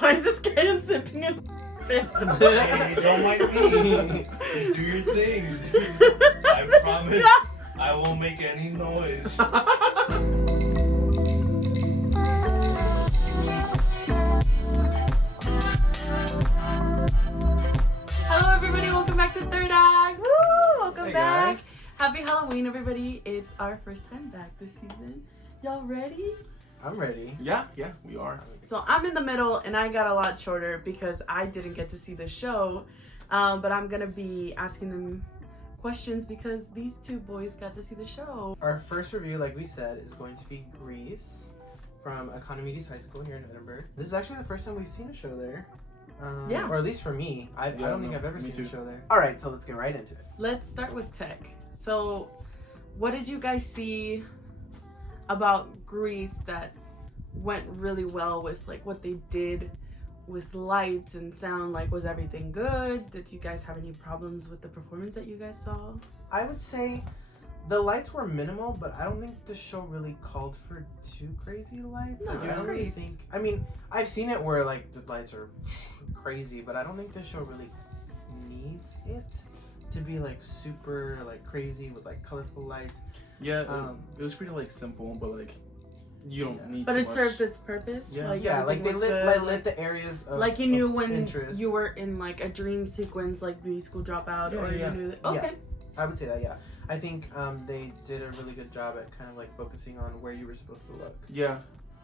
Why is this guy sipping his Hey, don't mind me. Just do your things. I promise I won't make any noise. Hello everybody, welcome back to Third Act. Woo! Welcome Hey back. guys. Happy Halloween everybody. It's our first time back this season. Y'all ready? I'm ready. Yeah, we are. So I'm in the middle and I got a lot shorter because I didn't get to see the show. But I'm gonna be asking them questions because these two boys got to see the show. Our first review, like we said, is going to be Grease from Economedes High School here in Edinburg. This is actually the first time we've seen a show there. Yeah. Or at least for me. I don't think I've ever seen too. a show there. Alright, so let's get right into it. Let's start with tech. So what did you guys see about Grease that went really well with like what they did with lights and sound? Like, was everything good? Did you guys have any problems with the performance that you guys saw? I would say the lights were minimal, but I don't think the show really called for too crazy lights. No, Like, it's I don't really Grease. think. I mean, I've seen it where like the lights are crazy, but I don't think the show really needs it to be like super like crazy with like colorful lights. Yeah, it was pretty like simple, but like you don't need. But too it much. served its purpose. Yeah. Like, Yeah, like everything they was lit, good. lit the areas of Like you knew of when interest. you were in like a dream sequence, like Beauty School Dropout, Yeah, or yeah. you knew that. Yeah. Okay. I would say that, yeah. I think they did a really good job at kind of like focusing on where you were supposed to look. Yeah,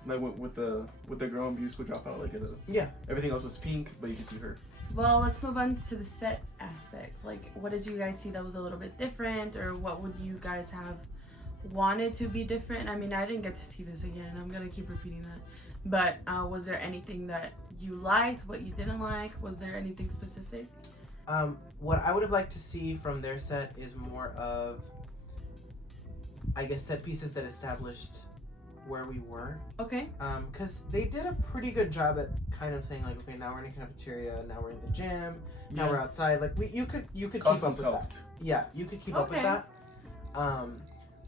like with the girl in Beauty School Dropout, like Yeah. everything else was pink, but you can see her. Well, let's move on to the set aspects. Like, what did you guys see that was a little bit different, or what would you guys have wanted to be different? I mean, I didn't get to see this again. I'm gonna keep repeating that. But was there anything that you liked, what you didn't like? Was there anything specific? What I would have liked to see from their set is more of, I guess, set pieces that established where we were. Okay. Because they did a pretty good job at kind of saying like, okay, now we're in a cafeteria, now we're in the gym, now we're outside. Like you could keep up Costumes with helped. that. Yeah, you could keep up with Okay. that.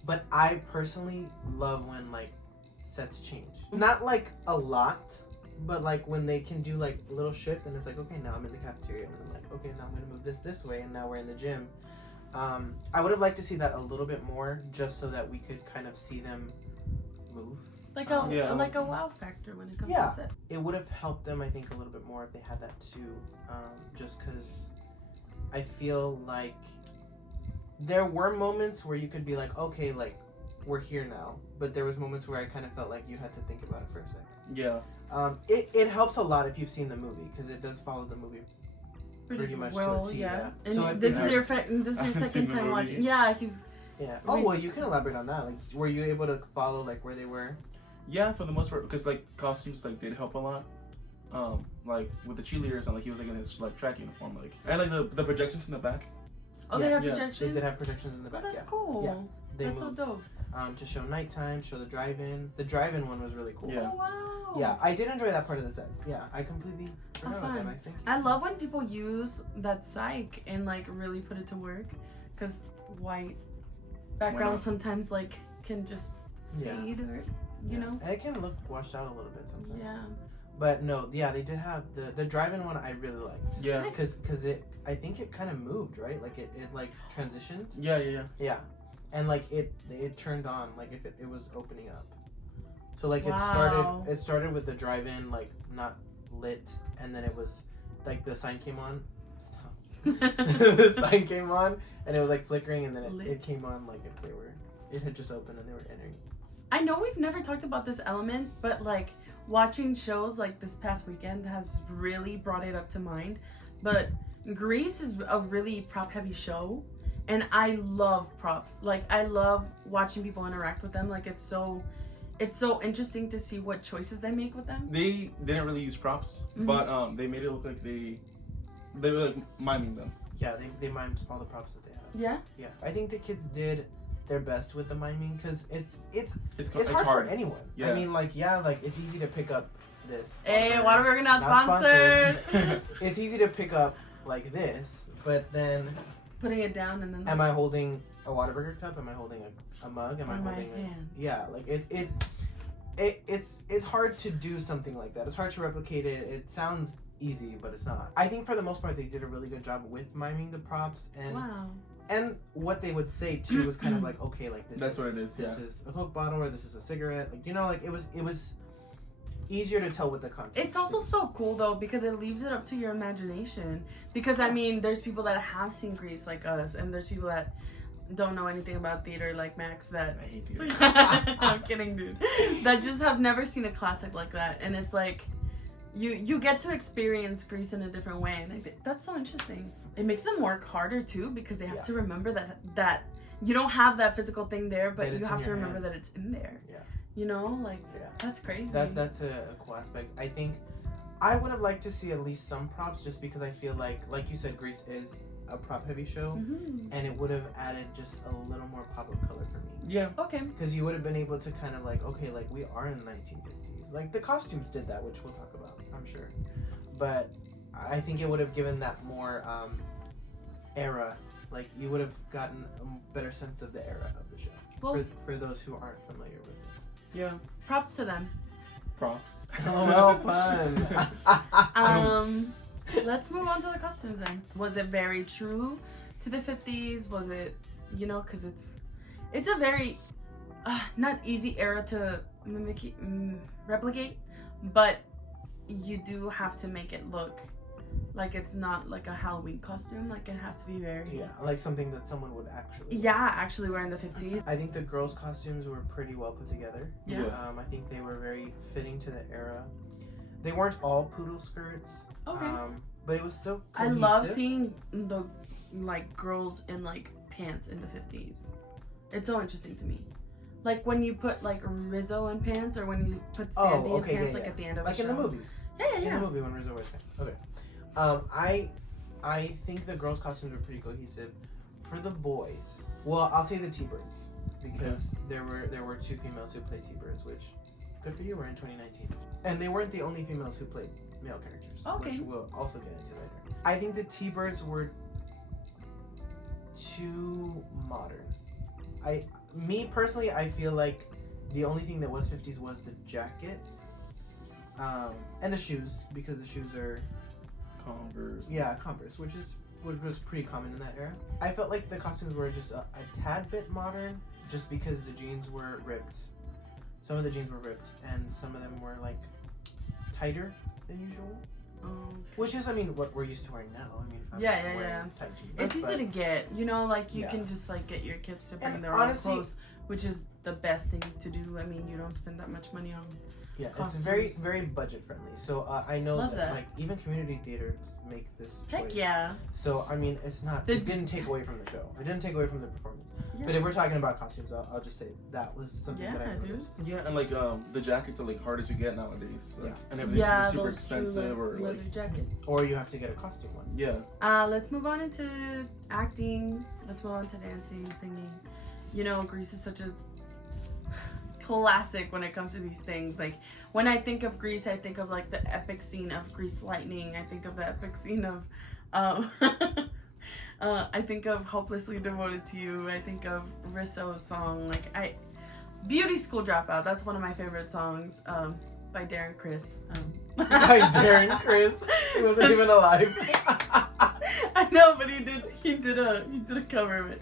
But I personally love when like sets change. Not like a lot, but like when they can do like a little shift and it's like, okay, now I'm in the cafeteria and I'm like, okay, now I'm gonna move this way and now we're in the gym. I would have liked to see that a little bit more just so that we could kind of see them move. Like a Yeah. like a wow factor when it comes Yeah. to set. It would have helped them, I think, a little bit more if they had that too. Just because I feel like there were moments where you could be like, okay, like we're here now, but there was moments where I kind of felt like you had to think about it for a second. Yeah. It helps a lot if you've seen the movie because it does follow the movie pretty much well, to a T, yeah. yeah. And So if this you is your have- this is I your haven't second seen the time movie. watching. Yeah, he's Yeah. Oh well, you can elaborate on that. Like, were you able to follow like where they were? Yeah, for the most part, because like costumes like did help a lot. Like with the cheerleaders and like he was like in his like track uniform, like and like the projections in the back. oh they Yes. have Yeah. projections. They did have projections in the Oh, back. that's Yeah. cool. Yeah. They That's moved so dope. to show nighttime, show the drive-in. The drive-in one was really cool. Yeah. Oh wow. Yeah, I did enjoy that part of the set. Yeah, I completely forgot about that. fun. Nice, thank you. I love when people use that psych and like really put it to work, because white background not? sometimes like can just Yeah. fade or you know. And it can look washed out a little bit sometimes. Yeah. But no, yeah, they did have the drive-in one. I really liked. Yeah. Nice. Because it, I think it kind of moved, right? Like it like transitioned. Yeah. Yeah, and like it turned on, like if it was opening up. So like Wow. it started with the drive-in like not lit, and then it was like the sign came on. Stop. The sign came on, and it was like flickering, and then Lit. it came on like if it had just opened and they were entering. I know we've never talked about this element, but like watching shows like this past weekend has really brought it up to mind. But Grease is a really prop heavy show, and I love props. Like I love watching people interact with them. Like it's so interesting to see what choices they make with them. They didn't really use props, but they made it look like they were like miming them. Yeah, they mimed all the props that they had. Yeah. Yeah, I think the kids did their best with the miming because it's It's hard for anyone. Yeah. I mean, like like it's easy to pick up this. Hey, Whataburger. Whataburger not sponsored. It's easy to pick up like this, but then Putting it down and then. am I holding a Whataburger cup? Am I holding a mug? Am I On my holding hand. Yeah, like it's it's hard to do something like that. It's hard to replicate it. It sounds easy, but it's not. I think for the most part they did a really good job with miming the props and Wow. and what they would say too was kind of like, okay, like this That's is what it is, this yeah. is a Coke bottle or this is a cigarette, like, you know, like it was easier to tell what the context. It's also so cool though because it leaves it up to your imagination. Because I mean, there's people that have seen Grease like us, and there's people that don't know anything about theater like Max that I hate theater. I'm kidding, dude. That just have never seen a classic like that, and it's like you get to experience Grease in a different way, and I think that's so interesting. It makes them work harder too because they have to remember that you don't have that physical thing there, but you have to remember that it's in there. Yeah. You know, like that's crazy. That's a cool aspect. I think I would have liked to see at least some props, just because I feel like you said, Grease is a prop heavy show, and it would have added just a little more pop of color for me. Yeah. Okay. Because you would have been able to kind of like, okay, like we are in the 1950s. Like the costumes did that, which we'll talk about, I'm sure. But I think it would have given that more era. Like you would have gotten a better sense of the era of the show. Well, for those who aren't familiar with it. Yeah. props to them. Props. Oh, well fun. Let's move on to the costumes then. Was it very true to the 50s? Was it, you know, because it's a very not easy era to replicate, but you do have to make it look like it's not like a Halloween costume. Like it has to be very like something that someone would actually actually wear in the 50s. I think the girls' costumes were pretty well put together. Yeah. I think they were very fitting to the era. They weren't all poodle skirts. Okay. But it was still I cohesive. love seeing the like girls in like pants in the 50s. It's so interesting to me. Like when you put like Rizzo in pants, or when you put Sandy in pants, like at the end of like the show. in the movie. Yeah. In the movie when Rizzo wears pants. Okay. I think the girls' costumes were pretty cohesive. For the boys, well, I'll say the T-Birds, because there were two females who played T-Birds, which good for you. We're in 2019, and they weren't the only females who played male characters, which we'll also get into later. I think the T-Birds were too modern. Me personally, I feel like the only thing that was 50s was the jacket, and the shoes, because the shoes are Converse. Yeah, Converse, which was pretty common in that era. I felt like the costumes were just a tad bit modern, just because the jeans were ripped. Some of the jeans were ripped, and some of them were like tighter than usual. Which is, I mean, what we're used to wearing now. I mean, I'm wearing tight jeans. It's easy to get, you know, like you can just like get your kids to bring their own clothes, which is the best thing to do. I mean, you don't spend that much money on costumes. It's very, very budget friendly. So I know that like even community theaters make this choice. Heck yeah. So I mean, it's not. It didn't take away from the show. It didn't take away from the performance. Yeah. But if we're talking about costumes, I'll just say that was something that I noticed. Yeah, and like the jackets are like hard as you get nowadays. Like, and everything is super expensive, true, or leather like jackets. Or you have to get a costume one. Yeah. Let's move on into acting. Let's move on to dancing, singing. You know, Grease is such a classic when it comes to these things. Like when I think of Grease, I think of like the epic scene of Grease Lightning. I think of the epic scene of I think of Hopelessly Devoted to You. I think of Risso's song. Like Beauty School Dropout. That's one of my favorite songs by Darren Criss. By Darren Criss. He wasn't even alive. I know, but he did a cover of it.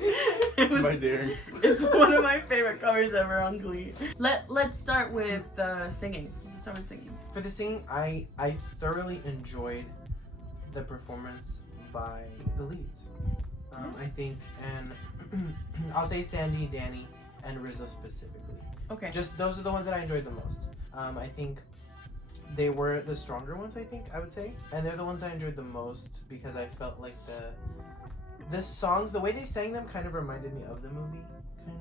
By Darren. It's one of my favorite covers ever on Glee. Let's start with singing. Let's start with singing. For the singing, I thoroughly enjoyed the performance by the leads. I think, and I'll say Sandy, Danny, and Rizzo specifically. Okay. Just those are the ones that I enjoyed the most. I think they were the stronger ones, I would say. And they're the ones I enjoyed the most because I felt like the songs, the way they sang them kind of reminded me of the movie, kind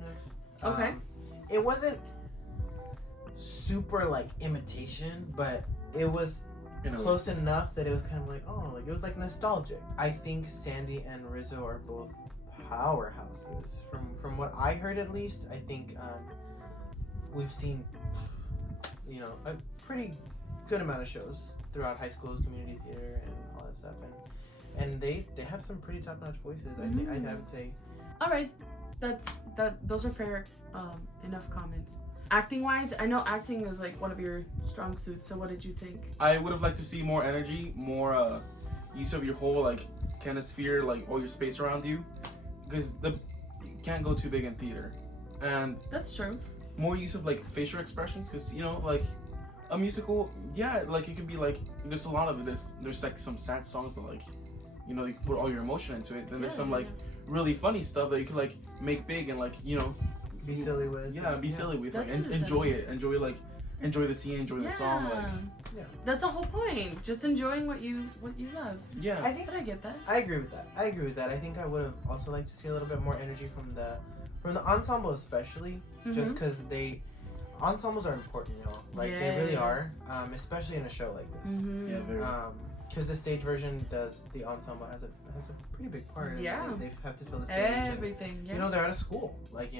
of. Okay. It wasn't super like imitation, but it was close enough that it was kind of like, oh, like it was like nostalgic. I think Sandy and Rizzo are both powerhouses. From what I heard, at least, I think we've seen, you know, a pretty good amount of shows throughout high schools, community theater, and all that stuff, and they have some pretty top-notch voices. I think I would say. All right, those are fair enough comments. acting wise, I know acting is like one of your strong suits. So what did you think? I would have liked to see more energy, more use of your whole like canosphere, like all your space around you, because you can't go too big in theater, and That's true. more use of like facial expressions, because like a musical, yeah, like it can be like there's a lot of it. There's like some sad songs that like you can put all your emotion into it. Then there's some like really funny stuff that you can like make big and like Be silly with. be silly with, That's like, and enjoy it, enjoy the scene, enjoy the song, like That's the whole point. Just enjoying what you love. yeah. I think But I get that. I agree with that. I think I would have also liked to see a little bit more energy from the ensemble, especially just because ensembles are important, Like they really are, Yes. especially in a show like this. Mm-hmm. Yeah, very. Because the stage version the ensemble has a pretty big part. in it. Yeah. They have to fill the stage. and, Everything. Yeah. they're at a school. Like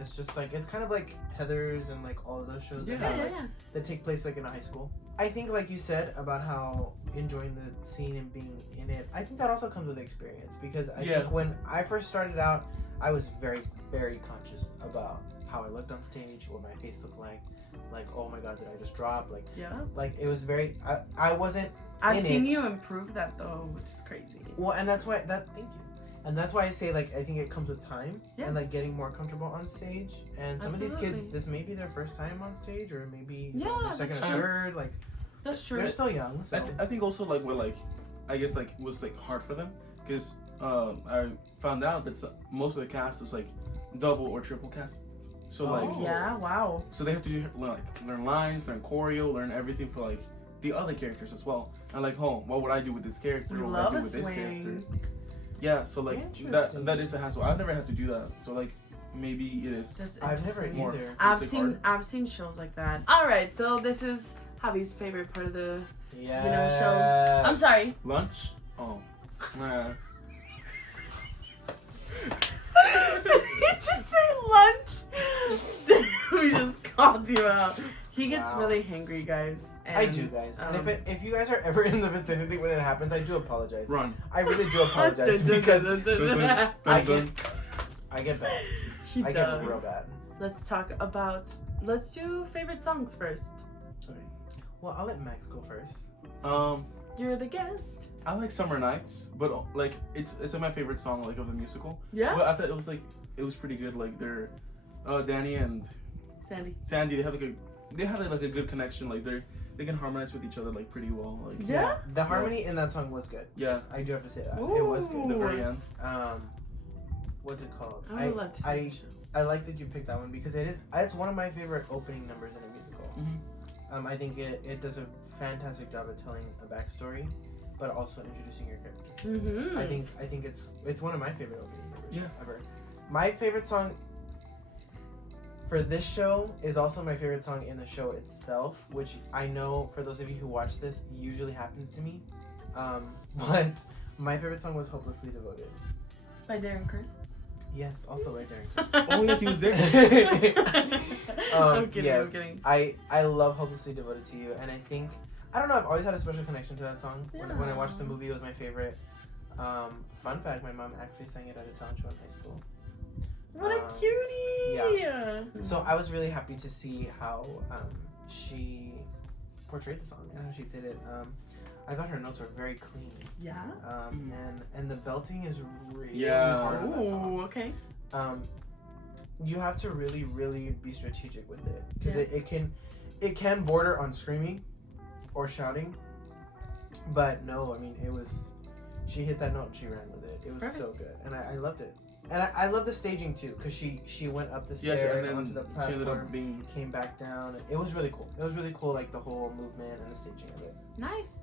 it's just like it's kind of like Heathers and like all of those shows Yeah. that take place like in a high school. I think like you said about how enjoying the scene and being in it, I think that also comes with experience because I think when I first started out, I was very, very conscious about how I looked on stage, what my face looked like oh my god, did I just drop? Like it was very I wasn't I've seen it. you improve that though, which is crazy. Well, and that's why thank you. And that's why I say like I think it comes with time and like getting more comfortable on stage. And some of these kids, this may be their first time on stage, or maybe their second or third. Like That's true. they're still young. So I think also like what like I guess like was like hard for them because I found out that most of the cast was like double or triple cast. So like yeah, wow. so they have to learn lines, learn choreo, learn everything for like the other characters as well. And like, what would I do with this character? We What would love I a do with this character? swing. Yeah, so like that is a hassle. I've never had to do that. So like maybe it is. That's I've never interesting. either. I've seen shows like that. All right, so this is Javi's favorite part of the Yeah. show. I'm sorry. Lunch? Oh. Nah. Did you just say lunch? We just called you out. He gets Wow. really hangry, guys. And, I do, guys. And if you guys are ever in the vicinity when it happens, I do apologize. Run. I really do apologize because I get bad. He I does. get real bad. Let's do favorite songs first. Okay. Well, I'll let Max go first. You're the guest. I like Summer Nights, but like it's my favorite song like of the musical. Yeah. But I thought it was pretty good. Like they're Danny and Sandy, they have like a good connection. Like they can harmonize with each other like pretty well. Like Yeah. The harmony in that song was good. yeah. I do have to say that. Ooh. It was In good. the very end. What's it called? I would love to see the show. I like that you picked that one because it's one of my favorite opening numbers in a musical. Mm-hmm. I think it does a fantastic job of telling a backstory, but also introducing your characters. Mm-hmm. I think it's one of my favorite opening numbers ever. My favorite song for this show is also my favorite song in the show itself, which I know for those of you who watch this usually happens to me. But my favorite song was "Hopelessly Devoted." By Darren Criss. Yes, also by Darren. Oh yeah, he was there. I'm kidding. Yes, I'm kidding. I love "Hopelessly Devoted to You," and I think I don't know. I've always had a special connection to that song. When I watched the movie, it was my favorite. Fun fact: my mom actually sang it at a talent show in high school. What a cutie! Yeah. So I was really happy to see how she portrayed the song and how she did it. I thought her notes were very clean. Yeah. And the belting is really Yeah. hard on that song. Ooh, okay. You have to really, really be strategic with it because it can border on screaming or shouting, but no, I mean she hit that note and she ran with it. It was so good, and I loved it. And I love the staging too because she went up the stairs and then onto the she ended platform, up being came back down. It was really cool. It was really cool, like the whole movement and the staging of it. Nice.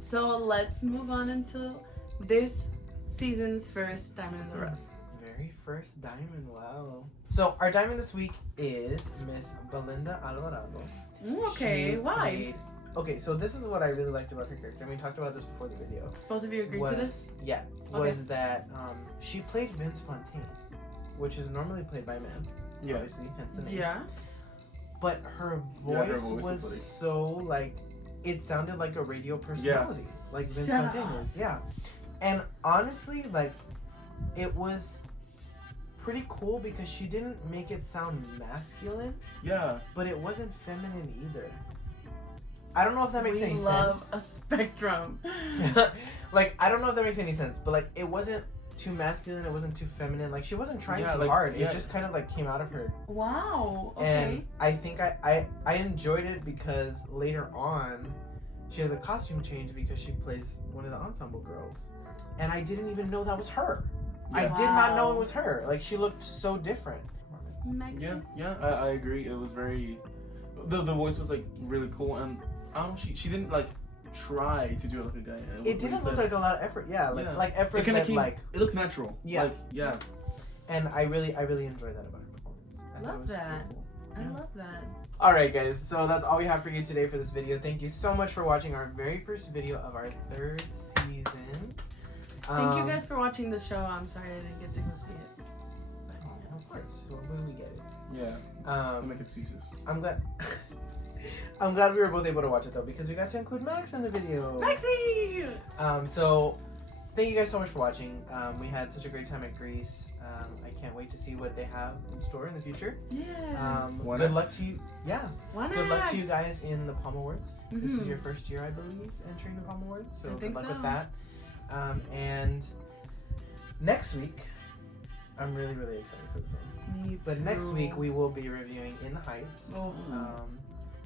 So let's move on into this season's first Diamond in the Rough. Very first diamond, wow. So our diamond this week is Miss Belinda Alvarado. Okay, She why? played- Okay, so this is what I really liked about her character. And we talked about this before the video. Both of you agreed to this? Yeah. Okay. Was that she played Vince Fontaine, which is normally played by a man, obviously, hence the name. Yeah. But her voice was so like, it sounded like a radio personality, like Vince Fontaine is. Yeah. And honestly, like, it was pretty cool because she didn't make it sound masculine, Yeah. but it wasn't feminine either. I don't know if that makes any We love sense. a spectrum. Like, I don't know if that makes any sense, but like, it wasn't too masculine, it wasn't too feminine. Like, she wasn't trying Yeah, too like, hard. yeah. It just kind of like came out of her. Wow. Okay. And I think I enjoyed it because later on, she has a costume change because she plays one of the ensemble girls, and I didn't even know that was her. I Yeah. did not know it Wow. was her. Like, she looked so different. Yeah, Mexican. yeah, I agree. It was very, the voice was like really cool, and I don't know, she didn't like try to do it like a guy. It didn't look like a lot of effort. Yeah, like Yeah. like effort It kind that of came. like, It looked natural. Yeah. Like, yeah. and I really enjoyed that about her performance. I thought it Love was that. cool. I Yeah. love that. All right, guys. So that's all we have for you today for this video. Thank you so much for watching our very first video of our 3rd season. Thank you guys for watching the show. I'm sorry I didn't get to go see it. But, Oh, of course, when we get it. Yeah. I'll make excuses. I'm glad. I'm glad we were both able to watch it though, because we got to include Max in the video. Maxie! So thank you guys so much for watching. We had such a great time at Greece. I can't wait to see what they have in store in the future. Yes. Why Good not? luck to you. Yeah. Why Good luck not? to you guys in the Palm Awards. This is Mhm. your first year, I believe, entering the Palm Awards. So I good think luck so. with that. And next week, I'm really, really excited for this one. Me But next too. week we will be reviewing In the Heights. Oh.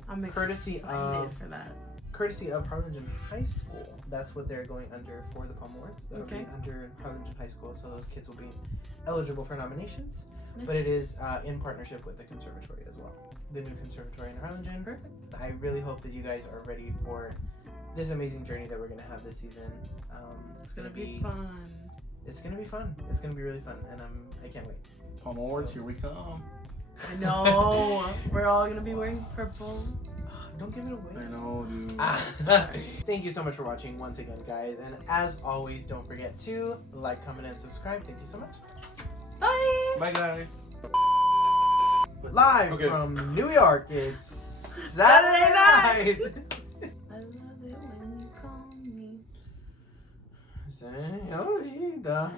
I'm Courtesy excited of- for that. Courtesy of Harlingen High School. That's what they're going under for the Palm Awards. That'll Okay. be under Harlingen High School, so those kids will be eligible for nominations. Nice. But it is in partnership with the conservatory as well. The new conservatory in Harlingen. Perfect. I really hope that you guys are ready for this amazing journey that we're going to have this season. It's gonna be fun. It's going to be fun. It's going to be really fun, and I can't wait. Palm Awards, So- here we come. I know. We're all gonna be wearing purple. Don't give it away. I know, dude. Thank you so much for watching once again, guys. And as always, don't forget to like, comment, and subscribe. Thank you so much. Bye. Bye, guys. Live Okay. from New York, it's Saturday night. I love it when you call me. Señorita.